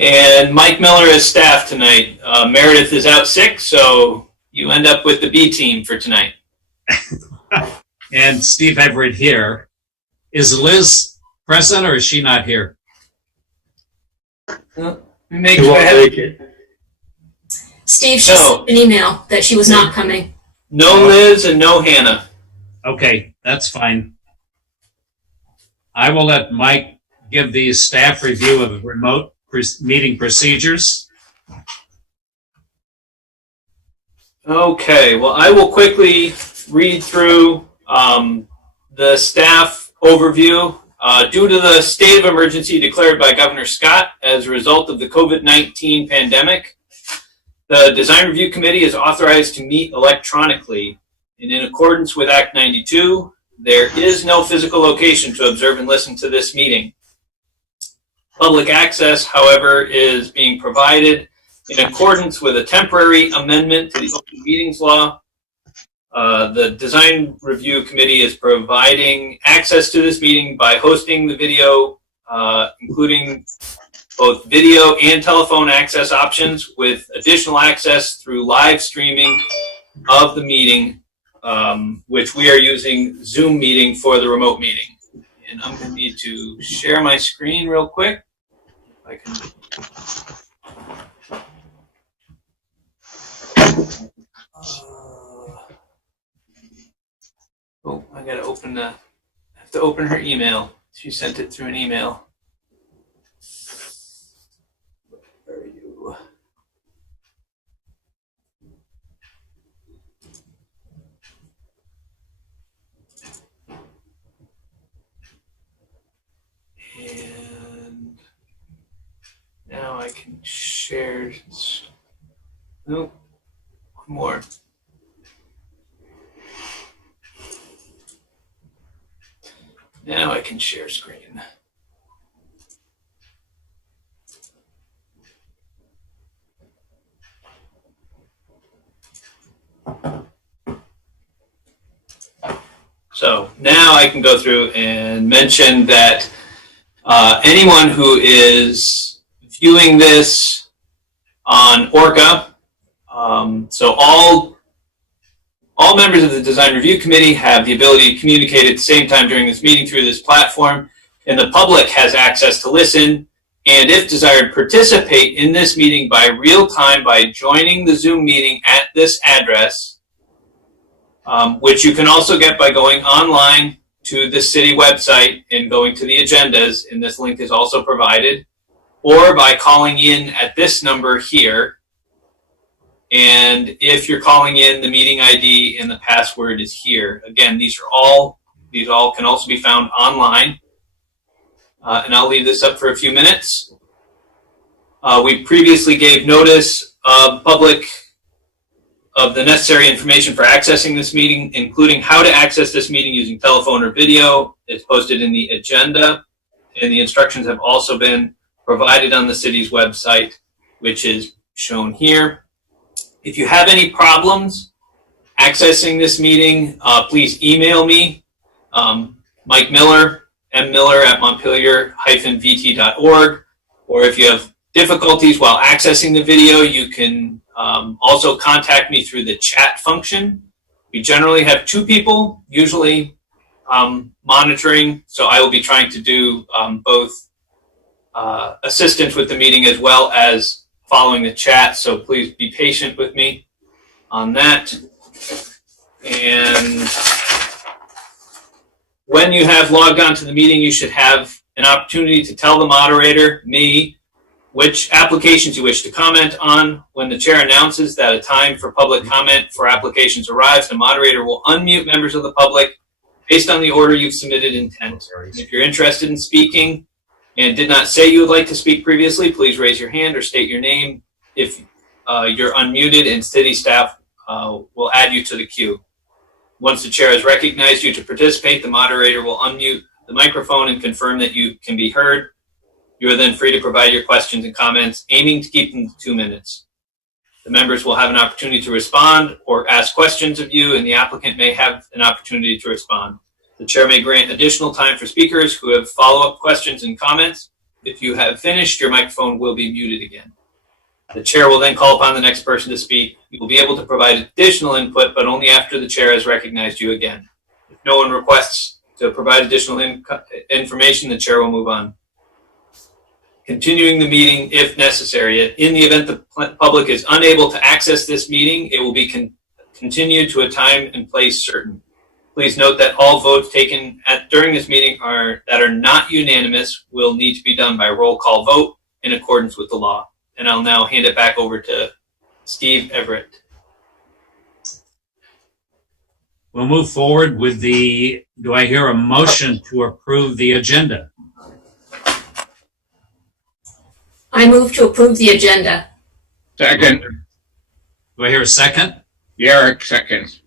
And Mike Miller is staff tonight. Meredith is out sick, so you end up with the B team for tonight. And Steve Everett here. Is Liz present or is she not here? Make it. Steve, she sent an email that she was not coming. No Liz and no Hannah. Okay, that's fine. I will let Mike give the staff review of remote meeting procedures. Okay, well, I will quickly read through the staff overview. Due to the state of emergency declared by Governor Scott as a result of the COVID-19 pandemic, the Design Review Committee is authorized to meet electronically. And in accordance with Act 92, there is no physical location to observe and listen to this meeting. Public access, however, is being provided in accordance with a temporary amendment to the Open Meetings Law. The Design Review Committee is providing access to this meeting by hosting the video, including both video and telephone access options, with additional access through live streaming of the meeting, which we are using Zoom meeting for the remote meeting. And I'm going to need to share my screen real quick. I can. Oh, I gotta open I have to open her email. She sent it through an email. Where are you? And now I can share. Nope. One more. Now I can share screen. So now I can go through and mention that anyone who is viewing this on ORCA, so all members of the Design Review Committee have the ability to communicate at the same time during this meeting through this platform, and the public has access to listen and, if desired, participate in this meeting by real time by joining the Zoom meeting at this address, which you can also get by going online to the city website and going to the agendas, and this link is also provided, or by calling in at this number here. And if you're calling in, the meeting ID and the password is here. Again, these all can also be found online. And I'll leave this up for a few minutes. We previously gave notice of public of the necessary information for accessing this meeting, including how to access this meeting using telephone or video. It's posted in the agenda, and the instructions have also been provided on the city's website, which is shown here. If you have any problems accessing this meeting, please email me, Mike Miller, mmiller@montpelier-vt.org. Or if you have difficulties while accessing the video, you can also contact me through the chat function. We generally have 2 people, usually monitoring, so I will be trying to do both assistance with the meeting as well as following the chat, so please be patient with me on that. And when you have logged on to the meeting, you should have an opportunity to tell the moderator, me, which applications you wish to comment on. When the chair announces that a time for public comment for applications arrives, the moderator will unmute members of the public based on the order you've submitted intent. If you're interested in speaking and did not say you would like to speak previously, please raise your hand or state your name. If you're unmuted, and city staff will add you to the queue. Once the chair has recognized you to participate, the moderator will unmute the microphone and confirm that you can be heard. You are then free to provide your questions and comments, aiming to keep them to 2 minutes. The members will have an opportunity to respond or ask questions of you, and the applicant may have an opportunity to respond. The chair may grant additional time for speakers who have follow-up questions and comments. If you have finished, your microphone will be muted again. The chair will then call upon the next person to speak. You will be able to provide additional input, but only after the chair has recognized you again. If no one requests to provide additional information, the chair will move on. Continuing the meeting if necessary. In the event the public is unable to access this meeting, it will be continued to a time and place certain. Please note that all votes taken during this meeting that are not unanimous will need to be done by roll call vote in accordance with the law. And I'll now hand it back over to Steve Everett. We'll move forward with do I hear a motion to approve the agenda? I move to approve the agenda. Second. Do I hear a second? Yerrick, second.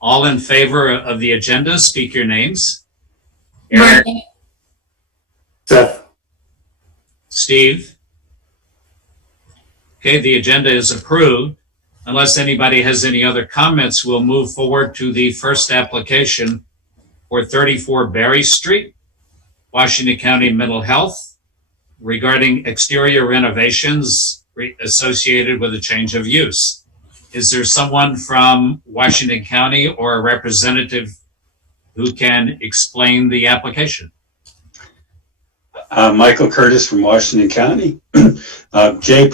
All in favor of the agenda, speak your names. Yerrick. Martha. Seth. Steve? Okay, the agenda is approved. Unless anybody has any other comments, we'll move forward to the first application for 34 Berry Street, Washington County Mental Health, regarding exterior renovations associated with a change of use. Is there someone from Washington County or a representative who can explain the application? Michael Curtis from Washington County. Jay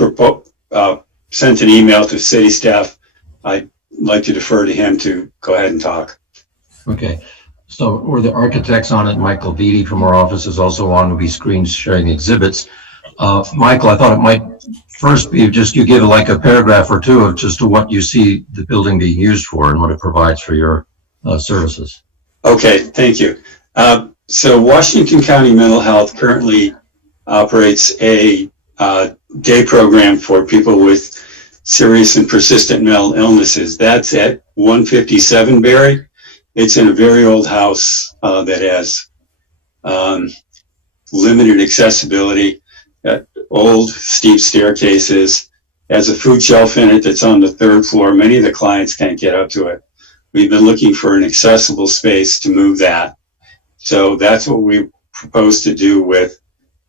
sent an email to city staff. I'd like to defer to him to go ahead and talk. Okay, so we're the architects on it. Michael Beatty from our office is also on. We'll be screen sharing exhibits. Michael, I thought it might first be just you give like a paragraph or two of just to what you see the building being used for and what it provides for your services. Okay, thank you. So Washington County Mental Health currently operates a day program for people with serious and persistent mental illnesses. That's at 157 Berry. It's in a very old house that has limited accessibility, old steep staircases, has a food shelf in it that's on the 3rd floor. Many of the clients can't get up to it. We've been looking for an accessible space to move that. So that's what we propose to do with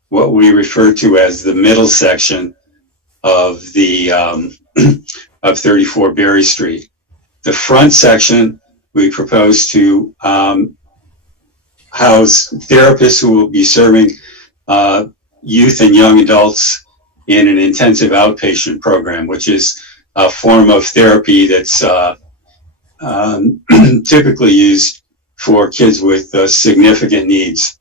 what we refer to as the middle section of the of 34 Berry Street. The front section, we propose to house therapists who will be serving youth and young adults in an intensive outpatient program, which is a form of therapy that's typically used for kids with significant needs.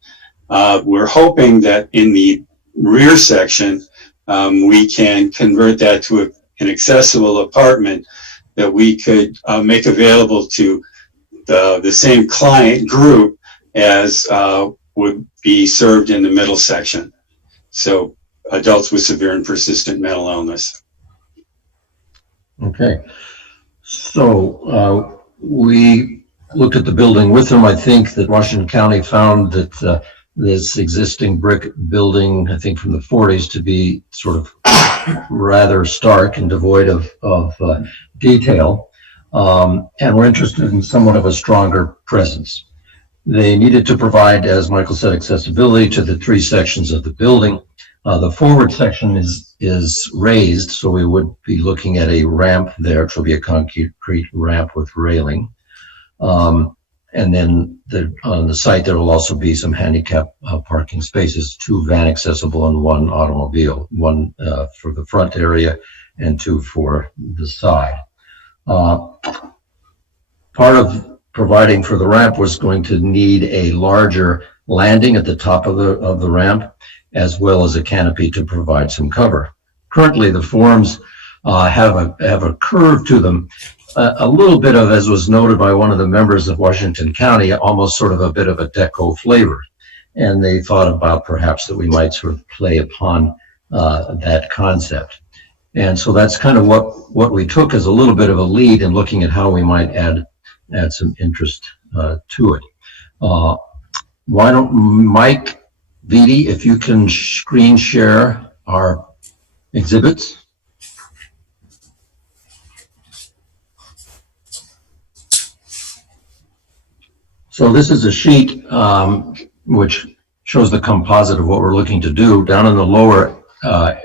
We're hoping that in the rear section, we can convert that to an accessible apartment that we could make available to the same client group as would be served in the middle section. So adults with severe and persistent mental illness. Okay, so we looked at the building with them. I think that Washington County found that this existing brick building, I think from the 40s, to be sort of rather stark and devoid of detail. And we're interested in somewhat of a stronger presence. They needed to provide, as Michael said, accessibility to the 3 sections of the building. The forward section is raised, so we would be looking at a ramp there, which will be a concrete ramp with railing. And then on the site, there will also be some handicap parking spaces, 2 van accessible and 1 automobile, 1 for the front area and 2 for the side. Part of providing for the ramp was going to need a larger landing at the top of the ramp, as well as a canopy to provide some cover. Currently, the forms have a curve to them, a little bit of, as was noted by one of the members of Washington County, almost sort of a bit of a deco flavor. And they thought about perhaps that we might sort of play upon that concept. And so that's kind of what we took as a little bit of a lead in looking at how we might add some interest to it. Why don't Mike Beatty, if you can screen share our exhibits. So this is a sheet which shows the composite of what we're looking to do. Down in the lower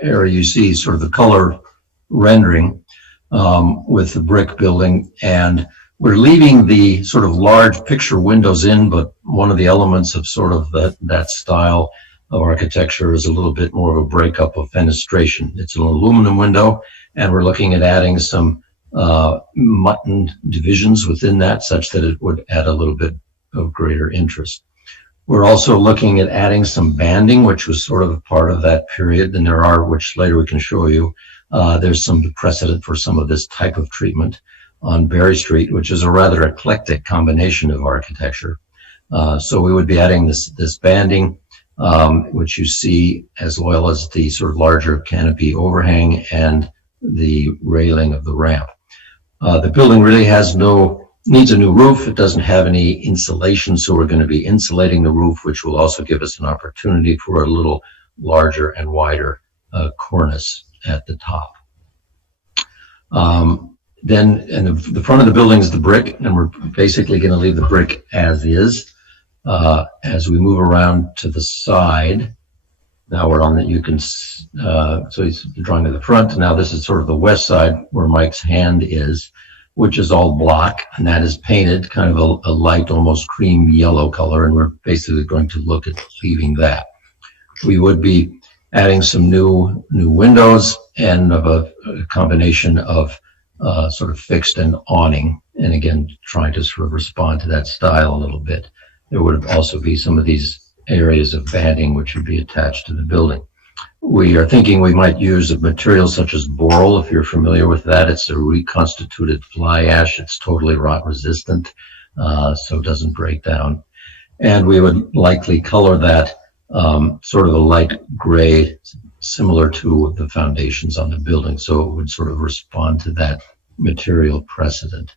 area, you see sort of the color rendering with the brick building, and we're leaving the sort of large picture windows in, but one of the elements of sort of that style of architecture is a little bit more of a breakup of fenestration. It's an aluminum window, and we're looking at adding some mutton divisions within that, such that it would add a little bit of greater interest. We're also looking at adding some banding, which was sort of a part of that period, and there are, which later we can show you, there's some precedent for some of this type of treatment on Berry Street, which is a rather eclectic combination of architecture. So we would be adding this banding, which you see, as well as the sort of larger canopy overhang and the railing of the ramp. The building really needs a new roof. It doesn't have any insulation, so we're going to be insulating the roof, which will also give us an opportunity for a little larger and wider cornice at the top. Then in the front of the building is the brick, and we're basically going to leave the brick as is. As we move around to the side, now we're on that, you can, so he's drawing to the front. Now this is sort of the west side where Mike's hand is, which is all block, and that is painted kind of a light, almost cream yellow color, and we're basically going to look at leaving that. We would be adding some new windows and of a combination of sort of fixed and awning, and again, trying to sort of respond to that style a little bit. There would also be some of these areas of banding which would be attached to the building. We are thinking we might use a material such as boral, if you're familiar with that. It's a reconstituted fly ash. It's totally rot resistant, so it doesn't break down. And we would likely color that sort of a light gray, similar to the foundations on the building, so it would sort of respond to that material precedent.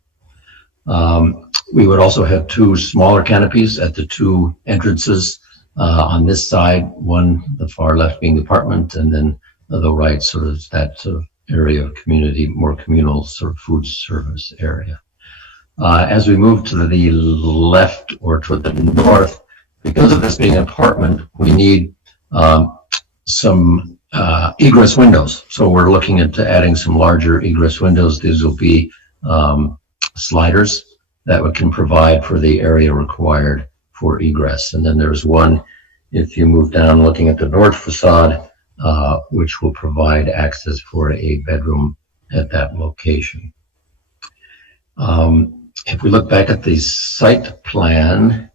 We would also have two smaller canopies at the two entrances on this side, one, the far left being the apartment, and then the right sort of that sort of area of community, more communal sort of food service area. As we move to the left or toward the north, because of this being an apartment, we need some egress windows. So we're looking into adding some larger egress windows. These will be sliders that can provide for the area required for egress. And then there's one, if you move down looking at the north facade, which will provide access for a bedroom at that location. If we look back at the site plan,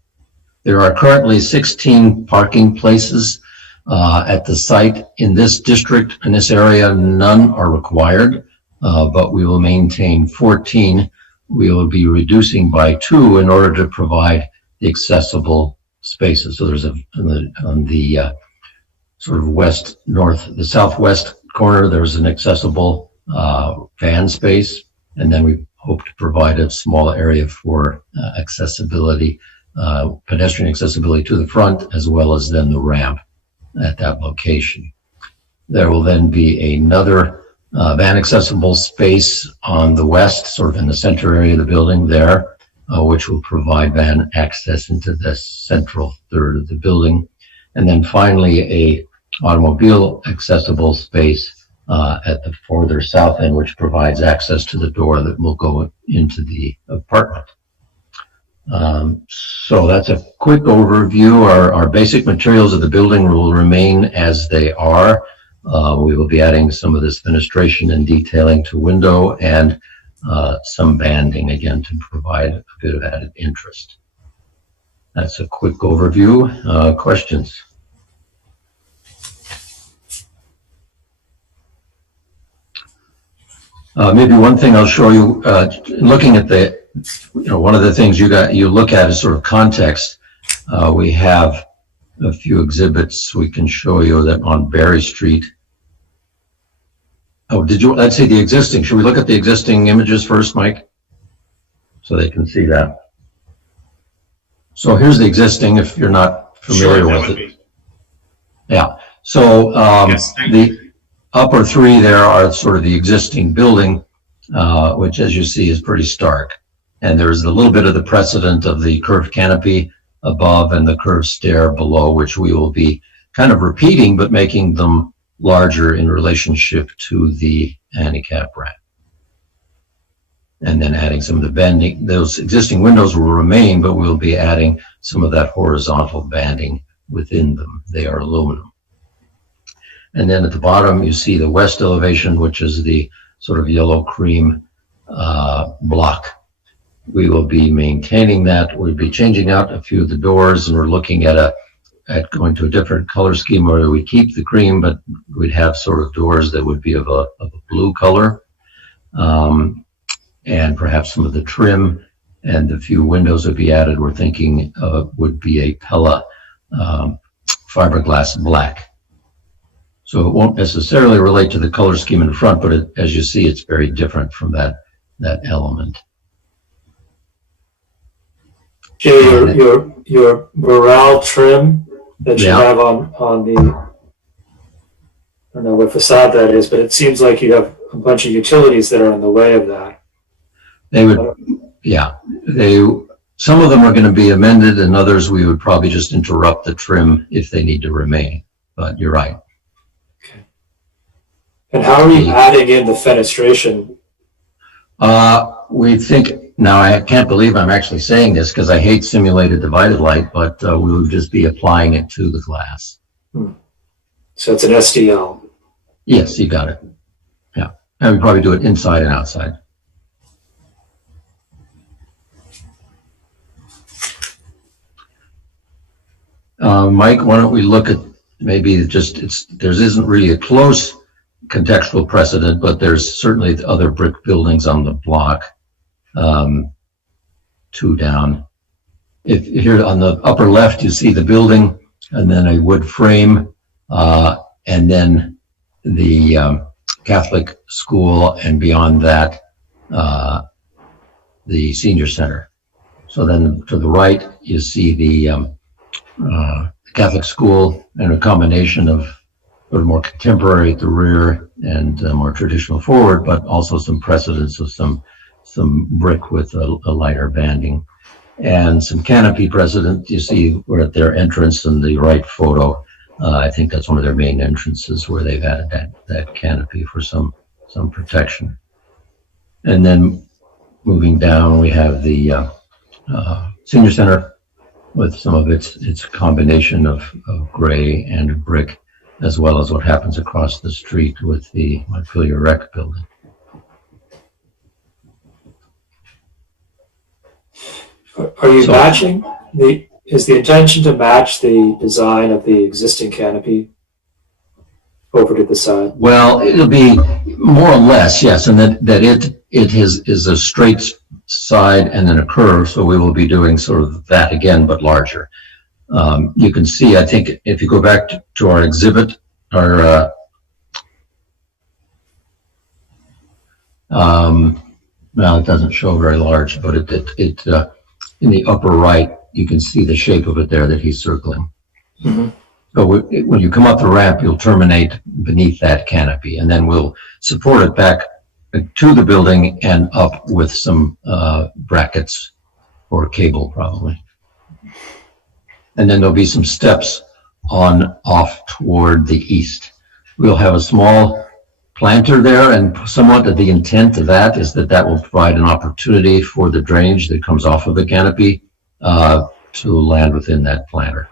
there are currently 16 parking places at the site. In this district, in this area, none are required, but we will maintain 14. We will be reducing by 2 in order to provide the accessible spaces. So there's on the sort of the southwest corner, there's an accessible van space, and then we hope to provide a small area for accessibility, pedestrian accessibility to the front, as well as then the ramp at that location. There will then be another van accessible space on the west, sort of in the center area of the building there, which will provide van access into the central third of the building. And then finally, a automobile accessible space at the further south end, which provides access to the door that will go into the apartment. So that's a quick overview. Our basic materials of the building will remain as they are. We will be adding some of this fenestration and detailing to window and some banding, again, to provide a bit of added interest. That's a quick overview. Questions? Maybe one thing I'll show you, looking at one of the things you look at is sort of context. We have a few exhibits we can show you that on Berry Street. Oh, let's see the existing. Should we look at the existing images first, Mike? So they can see that. So here's the existing, if you're not familiar with it. Yeah. So the upper 3 there are sort of the existing building, which, as you see, is pretty stark. And there's a little bit of the precedent of the curved canopy above and the curved stair below, which we will be kind of repeating, but making them larger in relationship to the handicap ramp. And then adding some of the banding. Those existing windows will remain, but we'll be adding some of that horizontal banding within them. They are aluminum. And then at the bottom, you see the west elevation, which is the sort of yellow cream block. We will be maintaining that. We'll be changing out a few of the doors, and we're looking at going to a different color scheme where we keep the cream, but we'd have sort of doors that would be of a blue color. And perhaps some of the trim and the few windows that be added, we're thinking would be a Pella fiberglass black. So it won't necessarily relate to the color scheme in front, but as you see, it's very different from that element. Jay, your morale trim that you have on the, I don't know what facade that is, but it seems like you have a bunch of utilities that are in the way of that. They would, yeah. Some of them are going to be amended, and others we would probably just interrupt the trim if they need to remain. But you're right. Okay. And how are you adding in the fenestration? We think, now I can't believe I'm actually saying this because I hate simulated divided light, but we would just be applying it to the glass. So it's an SDL. Yes, you got it. Yeah. And we probably do it inside and outside. Mike, why don't we look at maybe just, there isn't really a close contextual precedent, but there's certainly other brick buildings on the block, two down. If here on the upper left, you see the building and then a wood frame, and then the Catholic school, and beyond that, the senior center. So then to the right, you see the Catholic school and a combination of sort of more contemporary at the rear and more traditional forward, but also some precedents of some brick with a lighter banding. And some canopy precedent, you see we're at their entrance in the right photo. I think that's one of their main entrances where they've added that canopy for some protection. And then moving down, we have the senior center with some of its combination of gray and brick, as well as what happens across the street with the Montpelier Rec building. Are you matching is the intention to match the design of the existing canopy over to the side? Well, it'll be more or less, yes, and that it is a straight side and then a curve, so we will be doing sort of that again, but larger. You can see, I think, if you go back to our exhibit, no, it doesn't show very large, but it in the upper right, you can see the shape of it there that he's circling. Mm-hmm. So when you come up the ramp, you'll terminate beneath that canopy, and then we'll support it back to the building and up with some brackets or cable probably. And then there'll be some steps off toward the east. We'll have a small planter there, and somewhat the intent of that is that will provide an opportunity for the drainage that comes off of the canopy to land within that planter.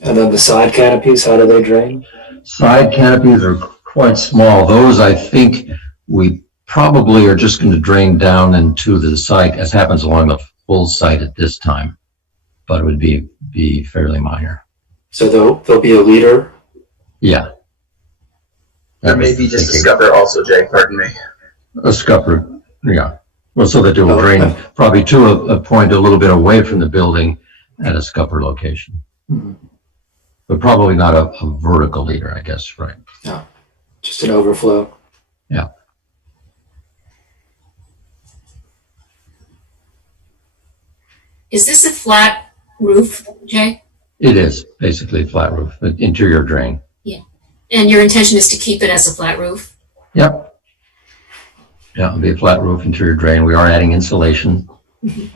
And then the side canopies, how do they drain? Side canopies are quite small. Those, I think, we probably are just going to drain down into the site, as happens along the full site at this time, but it would be fairly minor. So there'll be a leader? Yeah. There may be just a scupper also, Jay, pardon me. A scupper, yeah. Well, so that it will drain probably to a point a little bit away from the building at a scupper location. Mm-hmm. But probably not a vertical leader, I guess, right? No, just an overflow. Yeah. Is this a flat roof, Jay? It is basically a flat roof, an interior drain. Yeah. And your intention is to keep it as a flat roof? Yep. Yeah, it'll be a flat roof, interior drain. We are adding insulation. Mm-hmm.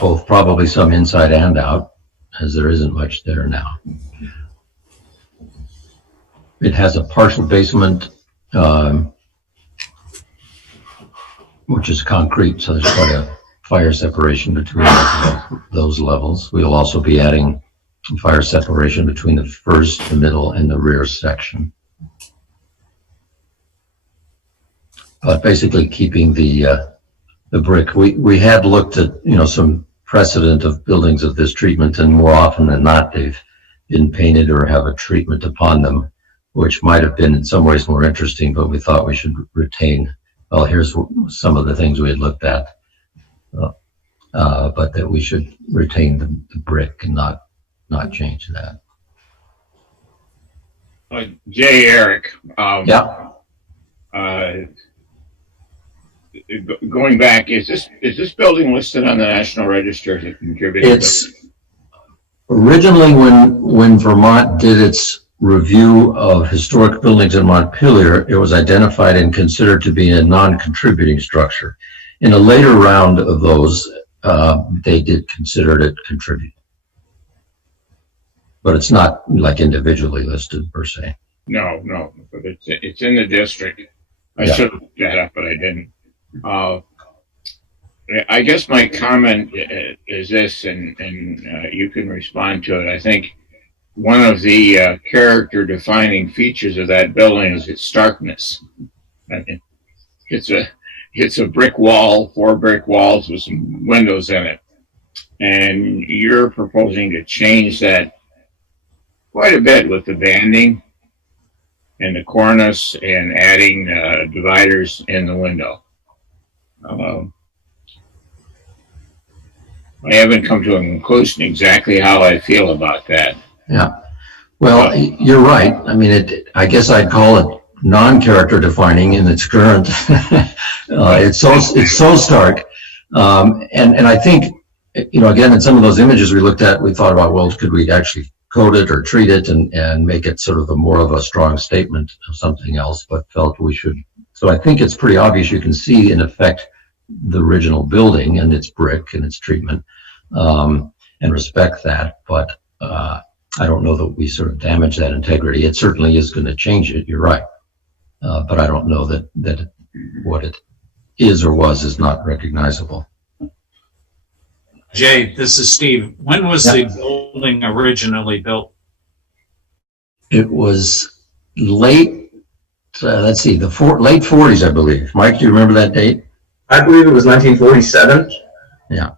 both probably some inside and out, as there isn't much there now. It has a partial basement, which is concrete, so there's quite a fire separation between those levels. We'll also be adding fire separation between the first, the middle, and the rear section. But basically keeping the brick. We had looked at, some precedent of buildings of this treatment, and more often than not, they've been painted or have a treatment upon them, which might have been in some ways more interesting, but we thought we should retain, well, here's some of the things we had looked at, but that we should retain the brick and not change that. Jay, Eric. Yeah. Going back, is this building listed on the National Register as a contributing? It's originally when Vermont did its review of historic buildings in Montpelier, it was identified and considered to be a non-contributing structure. In a later round of those, they did consider it contributing. But it's not like individually listed per se. No, but it's in the district. I should have looked that up, but I didn't. I guess my comment is this, and you can respond to it. I think one of the character-defining features of that building is its starkness. I mean, it's a brick wall, 4 brick walls with some windows in it, and you're proposing to change that quite a bit with the banding and the cornice and adding dividers in the window. I haven't come to a conclusion exactly how I feel about that. Yeah. Well, you're right. I mean, I guess I'd call it non-character defining in its current. It's so stark. And I think, again, in some of those images we looked at, we thought about, well, could we actually coat it or treat it and make it sort of more of a strong statement of something else, but felt we should. So I think it's pretty obvious. You can see, in effect, the original building and its brick and its treatment, and respect that. But I don't know that we sort of damage that integrity. It certainly is going to change it. You're right. But I don't know that what it is or was is not recognizable. Jay, this is Steve. When was the building originally built? It was late, let's see, late 40s, I believe. Mike, do you remember that date? I believe it was 1947. Yeah.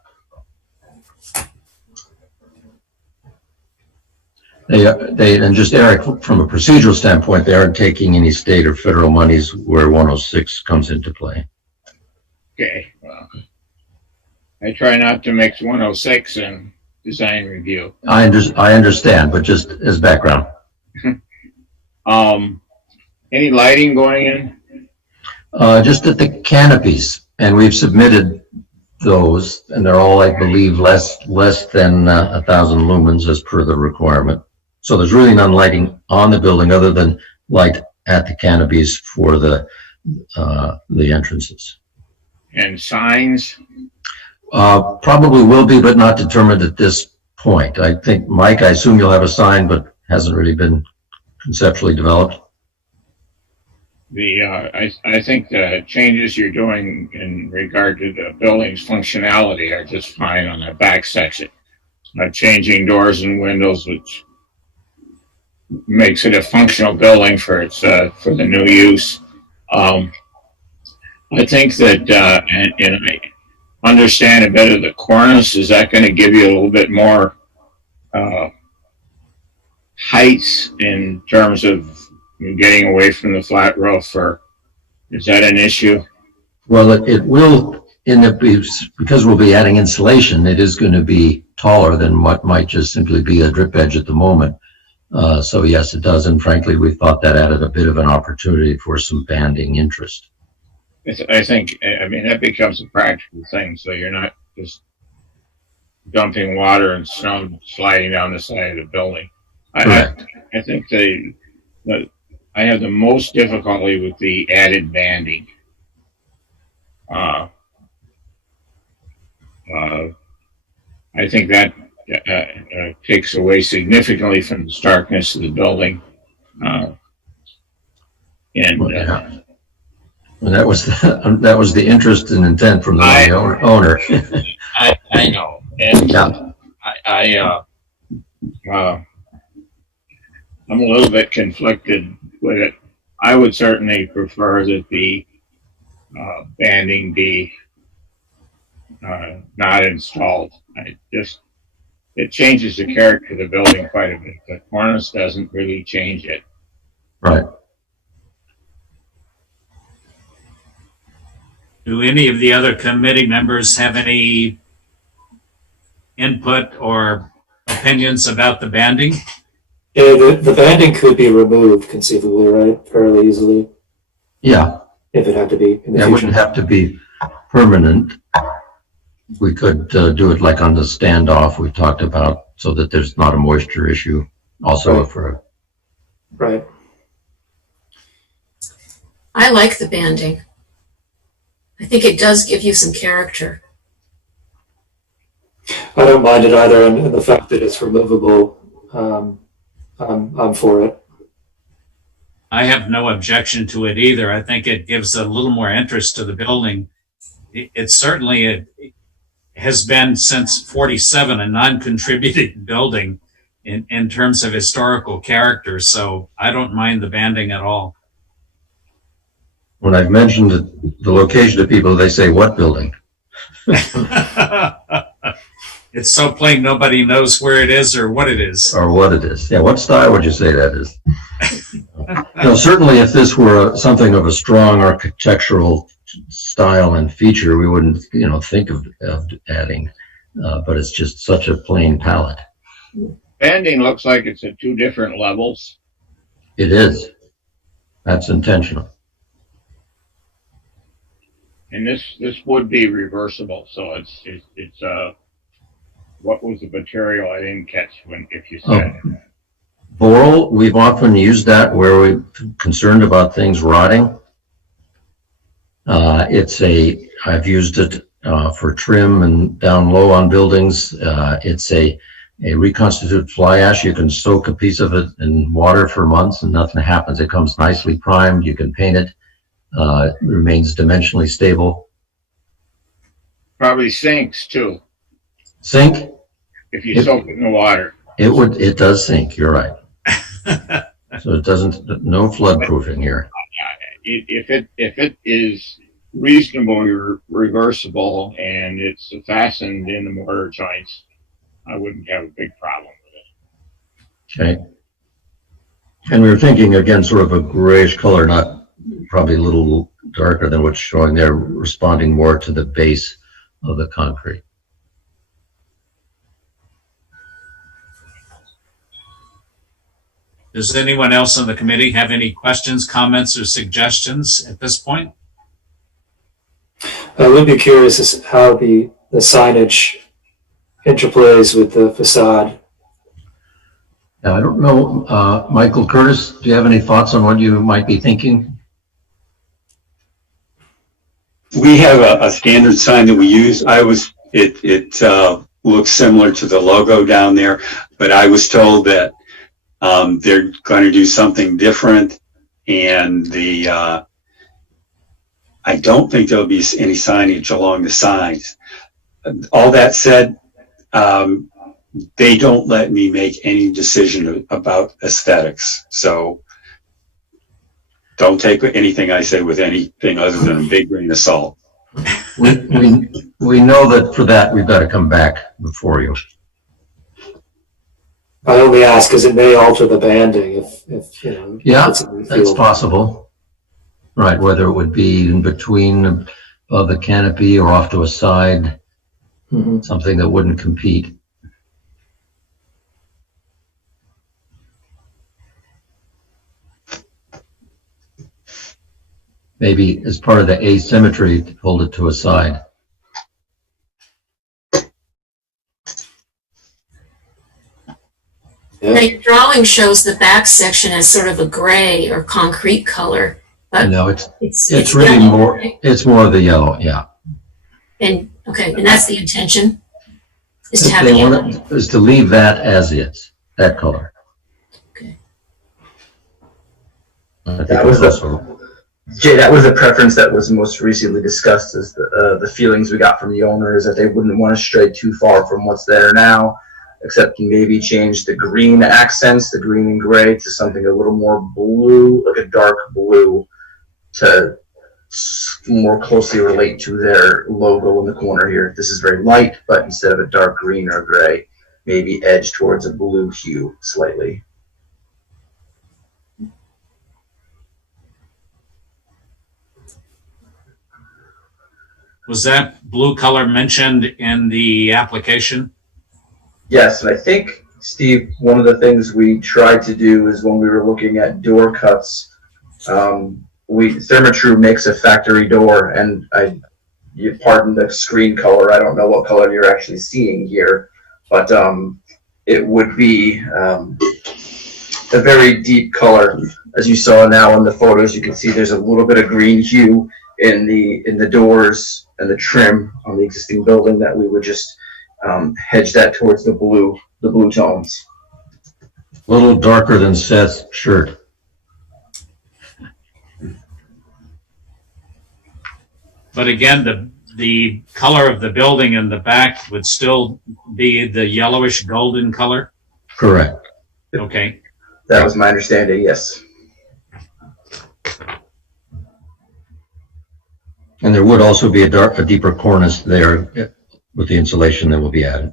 They and just Eric, from a procedural standpoint, they aren't taking any state or federal monies where 106 comes into play. Okay, well, I try not to mix 106 and design review. I understand, but just as background. Any lighting going in? Just at the canopies, and we've submitted those, and they're all, I believe, less than 1,000 lumens as per the requirement. So there's really none lighting on the building other than light at the canopies for the entrances. And signs? Probably will be, but not determined at this point. I think, Mike, I assume you'll have a sign, but hasn't really been conceptually developed. I think the changes you're doing in regard to the building's functionality are just fine on the back section. Changing doors and windows, which makes it a functional building for its for the new use. I think that, and I understand a bit of the cornice. Is that going to give you a little bit more height in terms of getting away from the flat roof, or is that an issue? Well, it will, because we'll be adding insulation, it is going to be taller than what might just simply be a drip edge at the moment. So yes, it does. And frankly, we thought that added a bit of an opportunity for some banding interest. I think, I mean, that becomes a practical thing. So you're not just dumping water and snow sliding down the side of the building. I think I have the most difficulty with the added banding. I think that takes away significantly from the starkness of the building. And that was the interest and intent from the owner. I know, and Yeah. I'm a little bit conflicted with it. I would certainly prefer that the banding be not installed. It changes the character of the building quite a bit. The cornice doesn't really change it. Right. Do any of the other committee members have any input or opinions about the banding? Yeah, the banding could be removed conceivably, right? Fairly easily, Yeah. if it had to be in the It future. wouldn't have to be permanent. We could do it like on the standoff we talked about, so that there's not a moisture issue. Also, for Right. I like the banding. I think it does give you some character. I don't mind it either, and the fact that it's removable, I'm for it. I have no objection to it either. I think it gives a little more interest to the building. It certainly has been since 47 a non-contributing building in terms of historical character, so I don't mind the banding at all. when I've mentioned the location to people, they say, "What building?" It's so plain nobody knows where it is or what it is. Or what it is. Yeah, what style would you say that is? Certainly if this were something of a strong architectural style and feature, we wouldn't, think of adding, but it's just such a plain palette. Banding looks like it's at two different levels. It is. That's intentional. And this would be reversible, so it's what was the material? I didn't catch if you said. Boral, we've often used that where we're concerned about things rotting. I've used it for trim and down low on buildings. It's a reconstituted fly ash. You can soak a piece of it in water for months and nothing happens. It comes nicely primed. You can paint it. It remains dimensionally stable. Probably sinks too. Sink? If you soak it in the water. It does sink. You're right. So it doesn't, no flood proofing here. If it is reasonably reversible and it's fastened in the mortar joints, I wouldn't have a big problem with it. Okay. And we were thinking again, sort of a grayish color, not probably a little darker than what's showing there, responding more to the base of the concrete. Does anyone else on the committee have any questions, comments, or suggestions at this point? I would be curious as how the signage interplays with the facade. Now, I don't know, Michael Curtis, do you have any thoughts on what you might be thinking? We have a standard sign that we use. It looks similar to the logo down there, but I was told that they're going to do something different, and I don't think there'll be any signage along the sides. All that said, they don't let me make any decision about aesthetics, so don't take anything I say with anything other than a big grain of salt. We know that for that, we've got to come back before you. I only ask because it may alter the banding if Yeah, it's in the that's field. possible. Right, whether it would be in between above the canopy or off to a side, something that wouldn't compete. Maybe as part of the asymmetry, hold it to a side. Yeah. Now, your drawing shows the back section as sort of a gray or concrete color, but No, it's it's really yellow, more, right? it's more of the yellow, yeah. And that's the intention. Is to If have they yellow. want it, is to leave that as is, that color. Okay. I think That was that's the- also- Jay, that was the preference that was most recently discussed. Is the feelings we got from the owners that they wouldn't want to stray too far from what's there now, except maybe change the green accents, the green and gray, to something a little more blue, like a dark blue, to more closely relate to their logo in the corner here. This is very light, but instead of a dark green or gray, maybe edge towards a blue hue slightly. Was that blue color mentioned in the application? Yes, and I think, Steve, one of the things we tried to do is when we were looking at door cuts, Therma-Tru makes a factory door, and you pardon the screen color, I don't know what color you're actually seeing here, but it would be a very deep color. As you saw now in the photos, you can see there's a little bit of green hue in the doors and the trim on the existing building that we would just hedge that towards the blue tones. a little darker than Seth's shirt. But again, the color of the building in the back would still be the yellowish golden color? Correct. Okay. That was my understanding, yes. And there would also be a deeper cornice there with the insulation that will be added.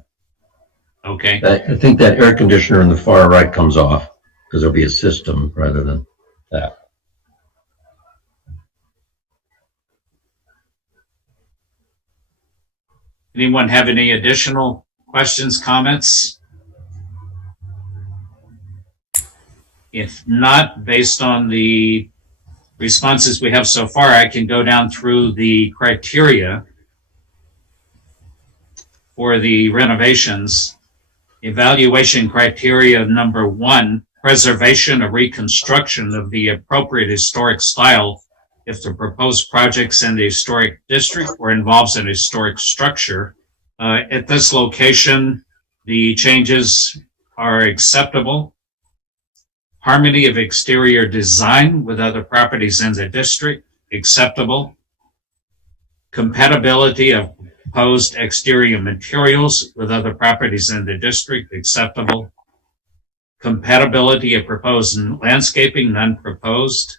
Okay. I think that air conditioner in the far right comes off because there'll be a system rather than that. Anyone have any additional questions, comments? If not, based on the responses we have so far, I can go down through the criteria for the renovations. Evaluation criteria number 1, preservation or reconstruction of the appropriate historic style if the proposed project's in the historic district or involves an historic structure. At this location, the changes are acceptable. Harmony of exterior design with other properties in the district, acceptable. Compatibility of proposed exterior materials with other properties in the district, acceptable. Compatibility of proposed landscaping, none proposed.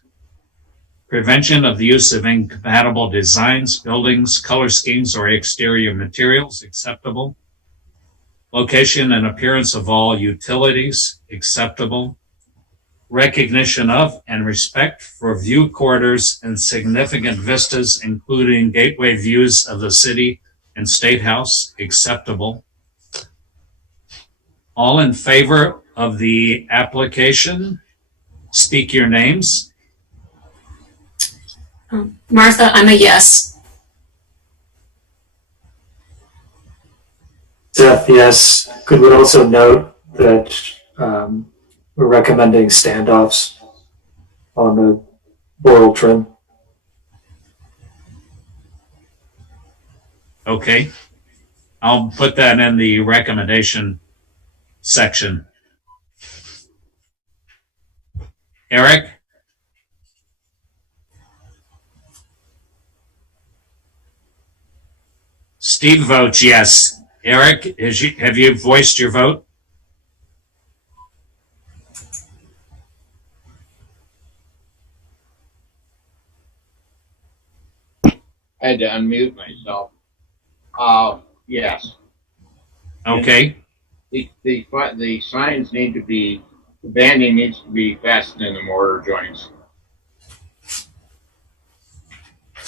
Prevention of the use of incompatible designs, buildings, color schemes, or exterior materials, acceptable. Location and appearance of all utilities, acceptable. Recognition of and respect for view corridors and significant vistas, including gateway views of the city and State House, acceptable. All in favor of the application, speak your names. Martha, I'm a yes. Seth, yes. Could we also note that we're recommending standoffs on the boral trim? Okay. I'll put that in the recommendation section. Eric? Steve votes yes. Eric, have you voiced your vote? I had to unmute myself. Yes. Okay. The signs need to be, the banding needs to be fastened in the mortar joints.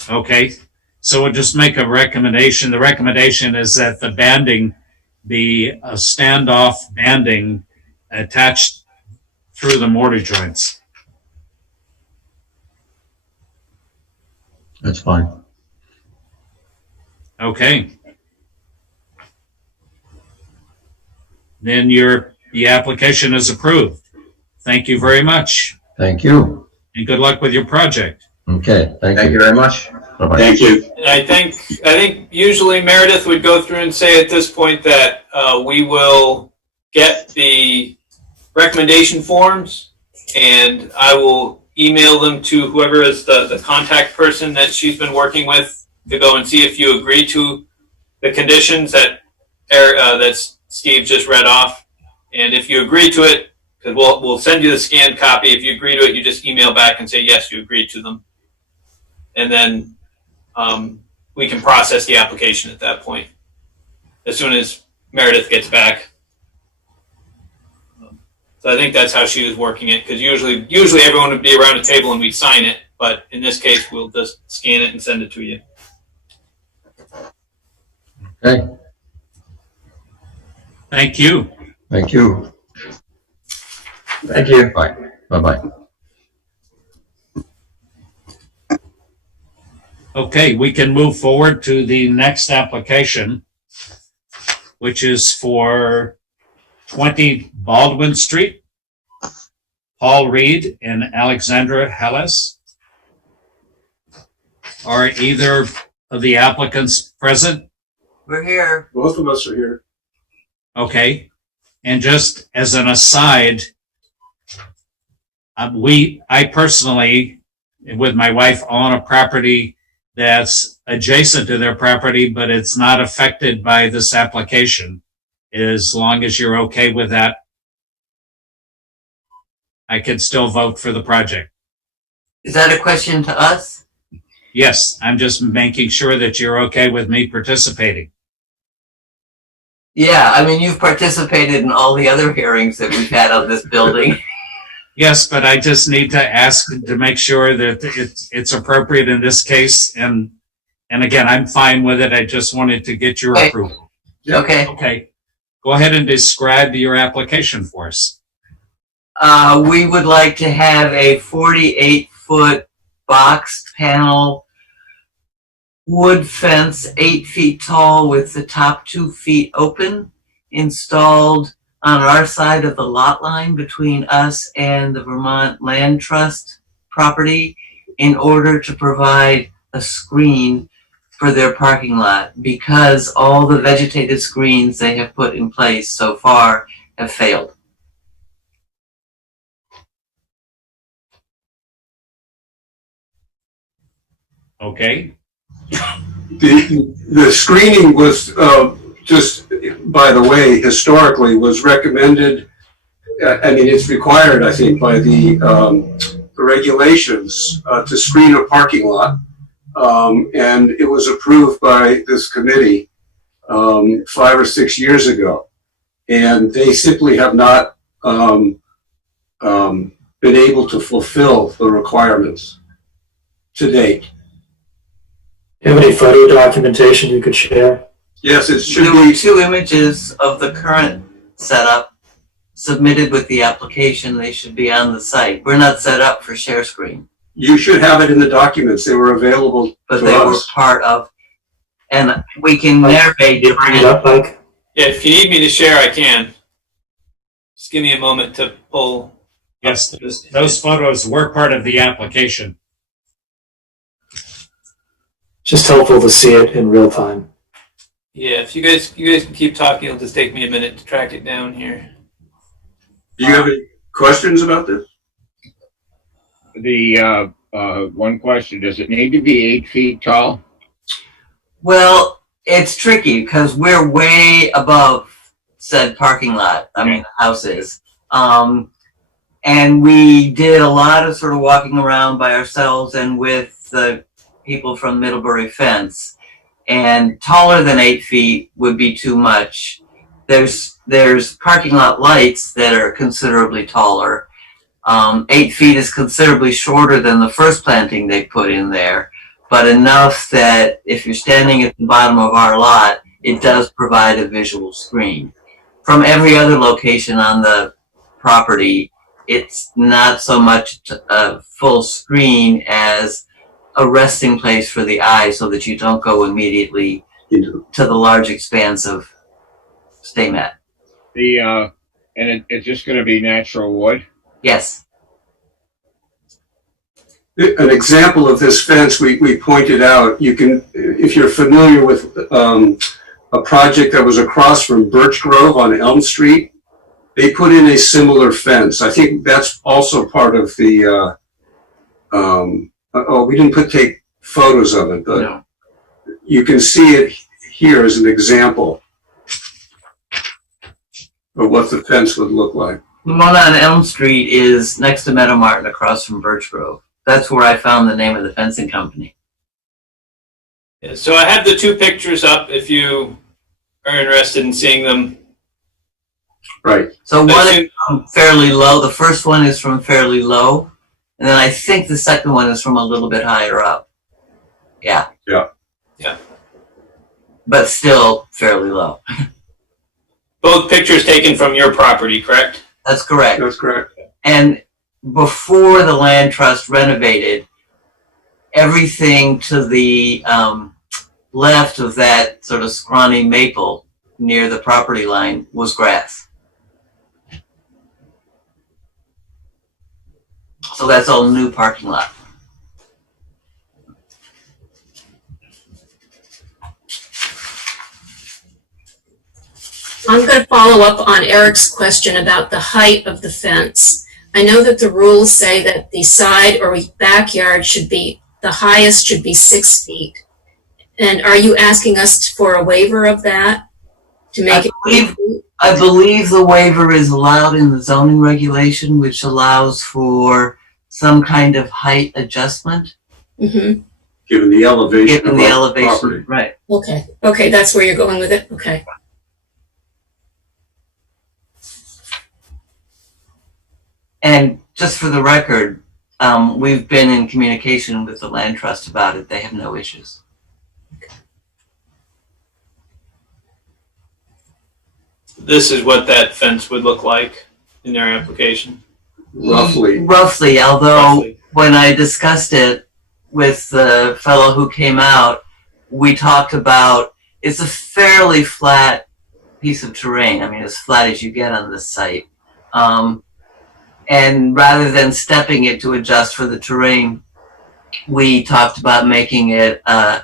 Okay. So we'll just make a recommendation. The recommendation is that the banding be a standoff banding attached through the mortar joints. That's fine. Okay. Then the application is approved. Thank you very much. Thank you. And good luck with your project. Okay, thank Thank you. you very much. Bye-bye. Thank you. And I think usually Meredith would go through and say at this point that we will get the recommendation forms, and I will email them to whoever is the contact person that she's been working with to go and see if you agree to the conditions that Steve just read off. And if you agree to it, because we'll send you the scanned copy. If you agree to it, you just email back and say yes, you agree to them, and then we can process the application at that point as soon as Meredith gets back. So I think that's how she was working it, because usually everyone would be around a table and we'd sign it, but in this case we'll just scan it and send it to you. Okay, Thank you. thank you. Thank you. Bye. Bye-bye. Okay, we can move forward to the next application, which is for 20 Baldwin Street. Paul Reed and Alexandra Hellis. Are either of the applicants present? We're here. Both of us are here. Okay. And just as an aside, I personally, with my wife, own a property that's adjacent to their property, but it's not affected by this application. As long as you're okay with that, I can still vote for the project. Is that a question to us? Yes, I'm just making sure that you're okay with me participating. Yeah, I mean, you've participated in all the other hearings that we've had on this building. Yes, but I just need to ask to make sure that it's appropriate in this case. And again, I'm fine with it. I just wanted to get your Okay. approval. Okay. Okay. Go ahead and describe your application for us. We would like to have a 48-foot box panel wood fence, 8 feet tall with the top 2 feet open, installed on our side of the lot line between us and the Vermont Land Trust property in order to provide a screen for their parking lot, because all the vegetative screens they have put in place so far have failed. Okay. The screening was, just by the way, historically was recommended. I mean, it's required, I think, by the regulations to screen a parking lot. And it was approved by this committee 5 or 6 years ago. And they simply have not been able to fulfill the requirements to date. Do you have any photo documentation you could share? Yes, it should There were be. 2 images of the current setup submitted with the application. They should be on the site. We're not set up for share screen, You should have it in the documents. They were available but to they were us. part of, and we can narrate. Can you bring it up, Mike? Yeah, if you need me to share, I can. Just give me a moment to pull. Yes, those photos were part of the application. Just helpful to see it in real time. Yeah, if you guys can keep talking, it'll just take me a minute to track it down here. Do you have any questions about this? The one question, does it need to be 8 feet tall? Well, it's tricky because we're way above said parking lot. I mean, the house is. And we did a lot of sort of walking around by ourselves and with the people from Middlebury Fence. And taller than 8 feet would be too much. There's parking lot lights that are considerably taller. 8 feet is considerably shorter than the first planting they put in there, but enough that if you're standing at the bottom of our lot, it does provide a visual screen. From every other location on the property, it's not so much a full screen as a resting place for the eye so that you don't go immediately to the large expanse of stay mat. And it's just going to be natural wood? Yes. an example of this fence we pointed out, you can, if you're familiar with a project that was across from Birch Grove on Elm Street, they put in a similar fence. I think that's also part of the, we didn't take photos of it, but no. You can see it here as an example of what the fence would look like. The one on Elm Street is next to Meadow Martin across from Birch Grove. That's where I found the name of the fencing company. Yeah, so I have the two pictures up if you are interested in seeing them. Right. So one is from fairly low. The first one is from fairly low. And then I think the second one is from a little bit higher up. Yeah. Yeah. Yeah. But still fairly low. Both pictures taken from your property, correct? That's correct. That's correct. And before the land trust renovated, everything to the left of that sort of scrawny maple near the property line was grass. So that's all new parking lot. I'm going to follow up on Eric's question about the height of the fence. I know that the rules say that the side or backyard should be, the highest should be 6 feet. And are you asking us for a waiver of that to make it 8 feet? I believe the waiver is allowed in the zoning regulation, which allows for some kind of height adjustment. Mm-hmm. Given the elevation Given the elevation, property. Right. Okay. Okay, that's where you're going with it. Okay. And just for the record, we've been in communication with the land trust about it. They have no issues. This is what that fence would look like in their application. Roughly, although when I discussed it with the fellow who came out, we talked about it's a fairly flat piece of terrain. I mean, as flat as you get on this site. And rather than stepping it to adjust for the terrain, we talked about making it a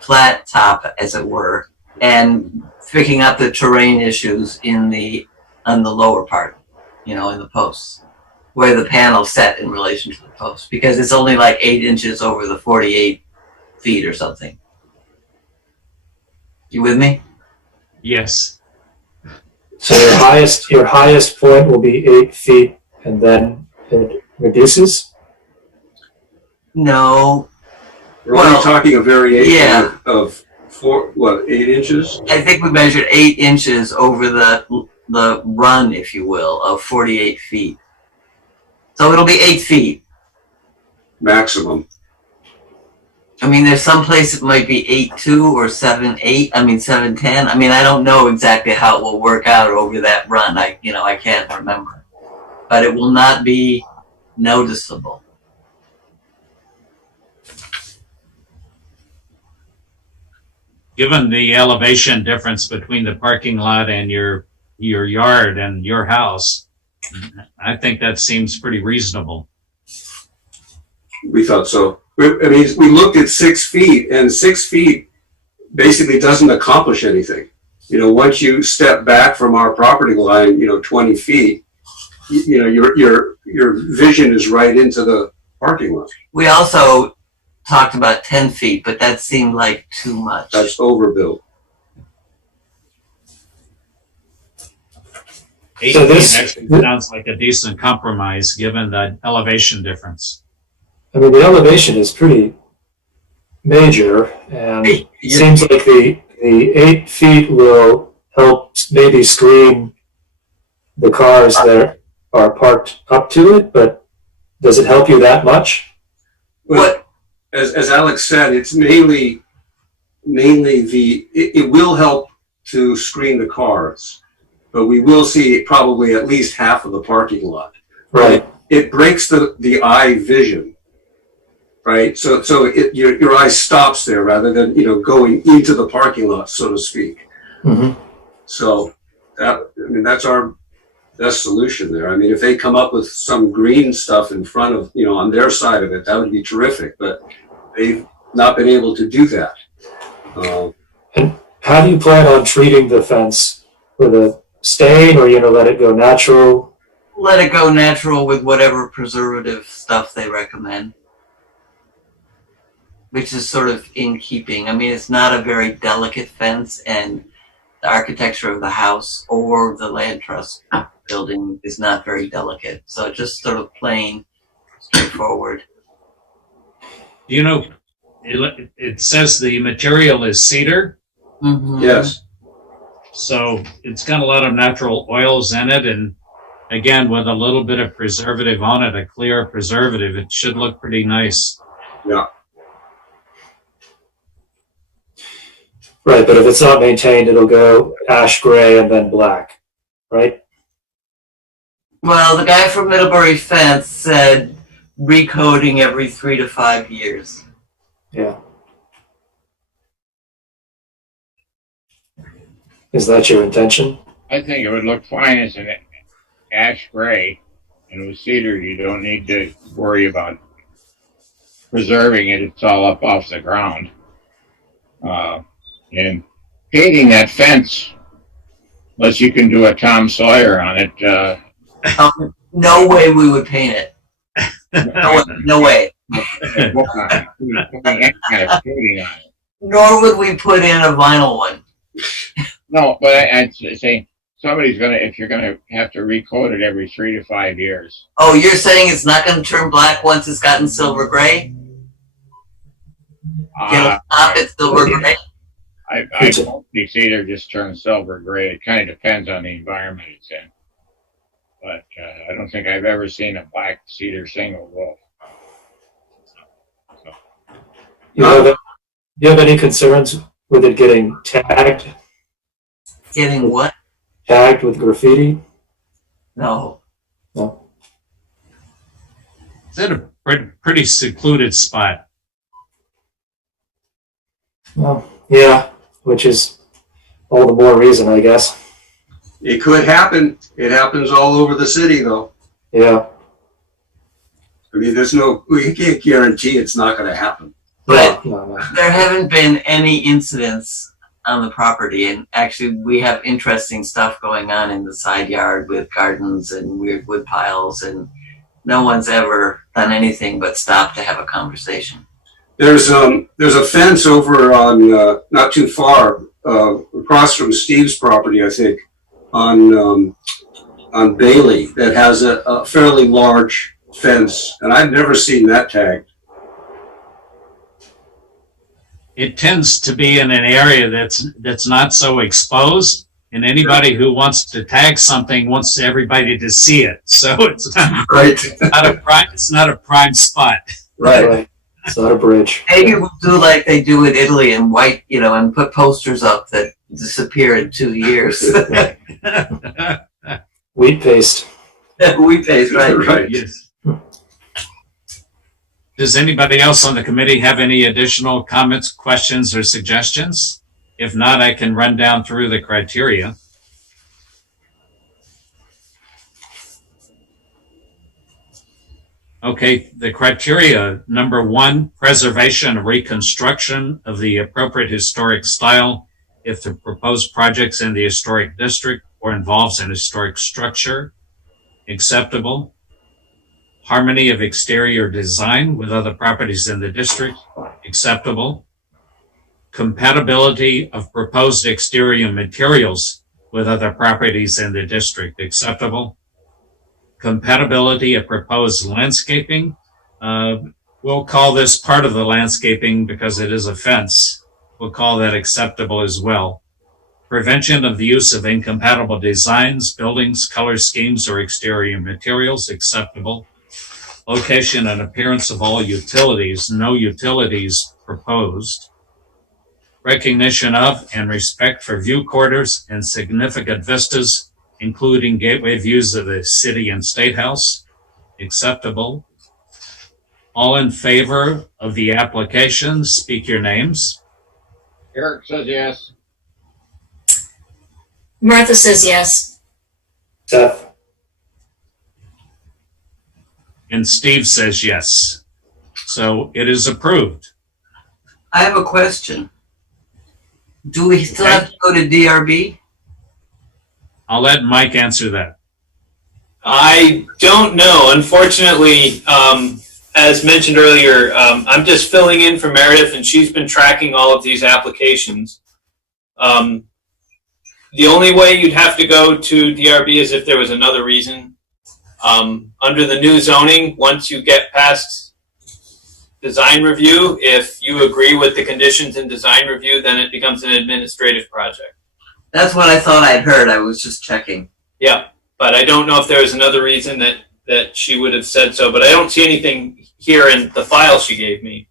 flat top, as it were, and picking up the terrain issues on the lower part, in the posts, where the panel's set in relation to the post, because it's only like 8 inches over the 48 feet or something. You with me? Yes. So your highest point will be 8 feet, and then it reduces? No. We're only talking a variation of 8 inches? I think we measured 8 inches over the run, if you will, of 48 feet. So it'll be 8 feet. Maximum. I mean, there's some place it might be 8.2 or 7.8. I mean, 7.10. I mean, I don't know exactly how it will work out over that run. I can't remember. But it will not be noticeable. Given the elevation difference between the parking lot and your yard and your house, I think that seems pretty reasonable. We thought so. We looked at 6 feet, and 6 feet basically doesn't accomplish anything. Once you step back from our property line, 20 feet, your vision is right into the parking lot. We also talked about 10 feet, but that seemed like too much. That's overbuilt. 8 So feet actually sounds like a decent compromise given the elevation difference. I mean, the elevation is pretty major, and it seems like the 8 feet will help maybe screen the cars that are parked up to it, but does it help you that much? Well, as Alex said, it's mainly it will help to screen the cars, but we will see probably at least half of the parking lot. Right. It breaks the eye vision, right? So your eye stops there rather than going into the parking lot, so to speak. Mm-hmm. So that's best solution there. I mean, if they come up with some green stuff in front of, on their side of it, that would be terrific, but they've not been able to do that. And how do you plan on treating the fence? With a stain, or let it go natural? Let it go natural with whatever preservative stuff they recommend, which is sort of in keeping. I mean, it's not a very delicate fence, and the architecture of the house or the land trust building is not very delicate. So just sort of plain, straightforward. It says the material is cedar. Mm-hmm. Yes. So it's got a lot of natural oils in it, and again, with a little bit of preservative on it, a clear preservative, it should look pretty nice. Yeah. Right, but if it's not maintained, it'll go ash gray and then black, right? Well, the guy from Middlebury Fence said recoating every 3 to 5 years. Yeah. Is that your intention? I think it would look fine as an ash gray, and with cedar, you don't need to worry about preserving it. It's all up off the ground. And painting that fence, unless you can do a Tom Sawyer on it. No way we would paint it. No way. Nor would we put in a vinyl one. No, but I'd say somebody's if you're gonna have to recoat it every 3 to 5 years. Oh, you're saying it's not going to turn black once it's gotten silver gray? It'll stop at silver gray? I hope the cedar just turns silver gray. It kind of depends on the environment it's in. But I don't think I've ever seen a black cedar single wall. Do you have any concerns with it getting tagged? Getting what? Tagged with graffiti? No. No. It's in a pretty secluded spot. Well, yeah, which is all the more reason, I guess. It could happen. It happens all over the city, though. Yeah. I mean, we can't guarantee it's not going to happen. But No. there haven't been any incidents on the property, and actually we have interesting stuff going on in the side yard with gardens and weird wood piles, and no one's ever done anything but stop to have a conversation. There's a fence over on not too far across from Steve's property, I think, on Bailey, that has a fairly large fence, and I've never seen that tagged. It tends to be in an area that's not so exposed, and anybody who wants to tag something wants everybody to see it. So it's not, Right. it's not a prime spot. Right. It's not a bridge. Maybe we'll do like they do in Italy and white, and put posters up that disappear in 2 years. Wheat paste. We paste, right? Right. Yes. Does anybody else on the committee have any additional comments, questions, or suggestions? If not, I can run down through the criteria. Okay, the criteria, number 1, preservation and reconstruction of the appropriate historic style if the proposed project's in the historic district or involves an historic structure, acceptable. Harmony of exterior design with other properties in the district, acceptable. Compatibility of proposed exterior materials with other properties in the district, acceptable. Compatibility of proposed landscaping. We'll call this part of the landscaping because it is a fence. We'll call that acceptable as well. Prevention of the use of incompatible designs, buildings, color schemes, or exterior materials, acceptable. Location and appearance of all utilities, no utilities proposed. Recognition of and respect for view corridors and significant vistas, including gateway views of the city and state house, acceptable. All in favor of the application, speak your names. Eric says yes. Martha says yes. Seth? And Steve says yes. So it is approved. I have a question. Do we still have to go to DRB? I'll let Mike answer that. I don't know. Unfortunately, as mentioned earlier, I'm just filling in for Meredith, and she's been tracking all of these applications. The only way you'd have to go to DRB is if there was another reason. Under the new zoning, once you get past design review, if you agree with the conditions in design review, then it becomes an administrative project. That's what I thought I'd heard. I was just checking. Yeah, but I don't know if there was another reason that she would have said so, but I don't see anything here in the file she gave me.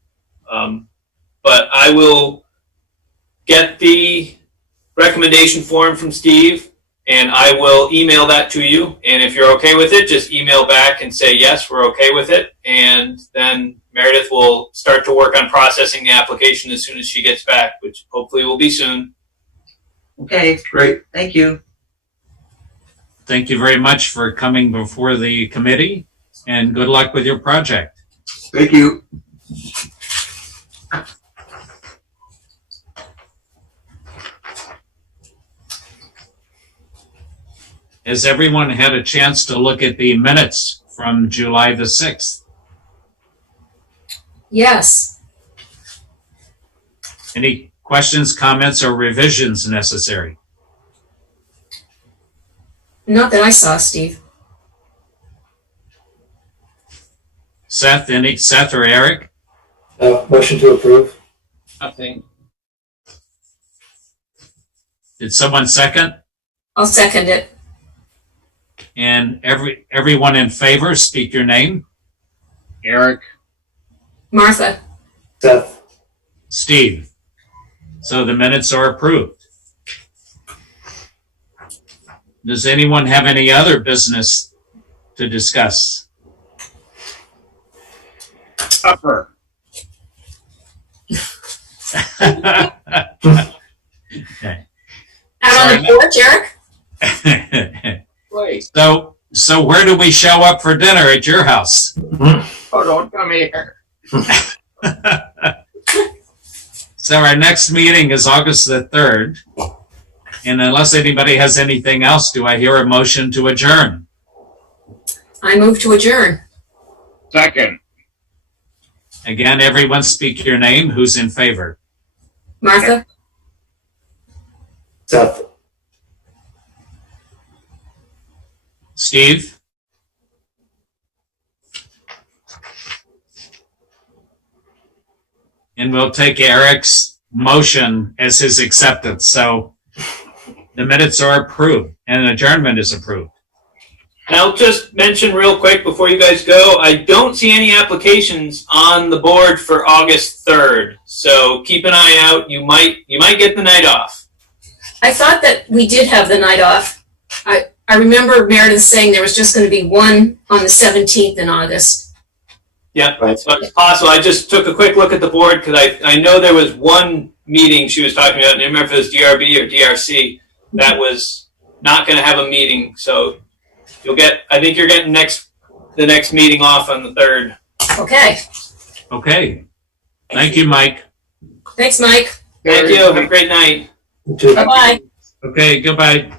But I will get the recommendation form from Steve, and I will email that to you. And if you're okay with it, just email back and say, yes, we're okay with it. And then Meredith will start to work on processing the application as soon as she gets back, which hopefully will be soon. Okay, Great. thank you. Thank you very much for coming before the committee, and good luck with your project. Thank you. Has everyone had a chance to look at the minutes from July the 6th? Yes. Any questions, comments, or revisions necessary? Not that I saw, Steve. Seth or Eric? Motion to approve. Nothing. Did someone second? I'll second it. And everyone in favor, speak your name. Eric, Martha. Seth. Steve. So the minutes are approved. Does anyone have any other business to discuss? upper. Okay. Out on the porch, Eric? Wait, So where do we show up for dinner at your house? oh, don't come here. So our next meeting is August the 3rd. And unless anybody has anything else, do I hear a motion to adjourn? I move to adjourn. Second, Again, everyone speak your name. Who's in favor? Martha? Seth. Steve? And we'll take Eric's motion as his acceptance. So the minutes are approved and adjournment is approved. And I'll just mention real quick before you guys go, I don't see any applications on the board for August 3rd. So keep an eye out. You might get the night off. I thought that we did have the night off. I remember Meredith saying there was just going to be one on the 17th in August. Yeah, Right. so it's possible. I just took a quick look at the board because I know there was one meeting she was talking about, and I remember if it was DRB or DRC, that was not going to have a meeting. So I think you're getting the next meeting off on the 3rd. Okay. Okay. Thank you, Mike. Thanks, Mike. Thank you. Have a great night. You too. Bye-bye. Okay, goodbye.